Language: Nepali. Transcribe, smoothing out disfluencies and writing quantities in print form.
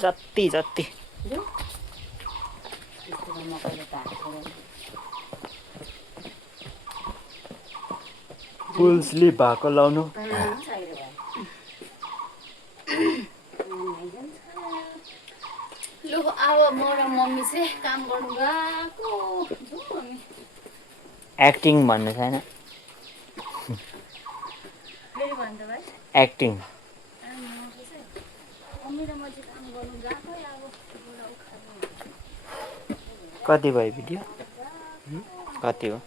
जति जति फुल स्लिभ भएको लाउनु लु अब म र मम्मी चाहिँ काम गर्नु गएको जाउँ हामी एक्टिङ भन्ने छैन फेरि भन्छ भाइ एक्टिङ मम्मी र म चाहिँ काम गर्नु गएकै अब बुढा उखाल्नु कति भयो भिडियो कति हो